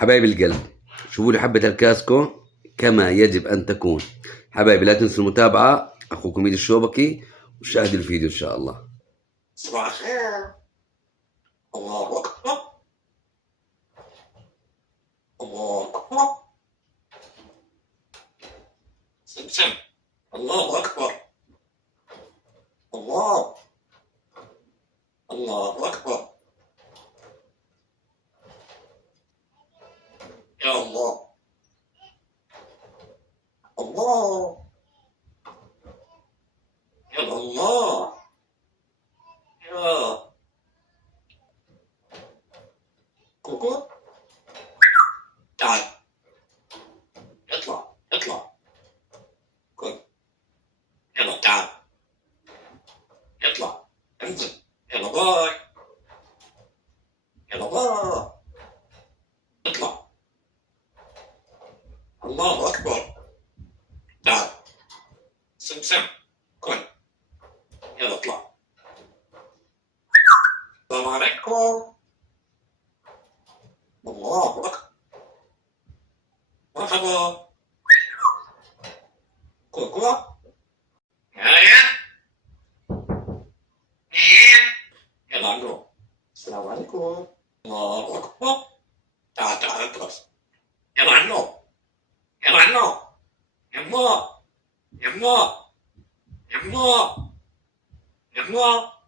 حبايب القلب، شوفوا لي حبة الكاسكو كما يجب أن تكون. حبايبي لا تنسوا المتابعة. أخوكم ميدو الشوبكي، وشاهدوا الفيديو إن شاء الله. صباح الخير. الله أكبر. الله أكبر. سمسم. الله أكبر. الله أكبر. يا الله. الله. يا الله. يا كوكو. تعال. اطلع. كل. يلا تعال. اطلع. انزل. يلا باي. يلا باي. اطلع. الله أكبر. تعال. سمسم. كل. يلا اطلع. السلام عليكم. الله أكبر. مرحبا. كوكو. هيا. يلا نروح. السلام عليكم. الله أكبر. تعال اطرس. يلا عنو. يما.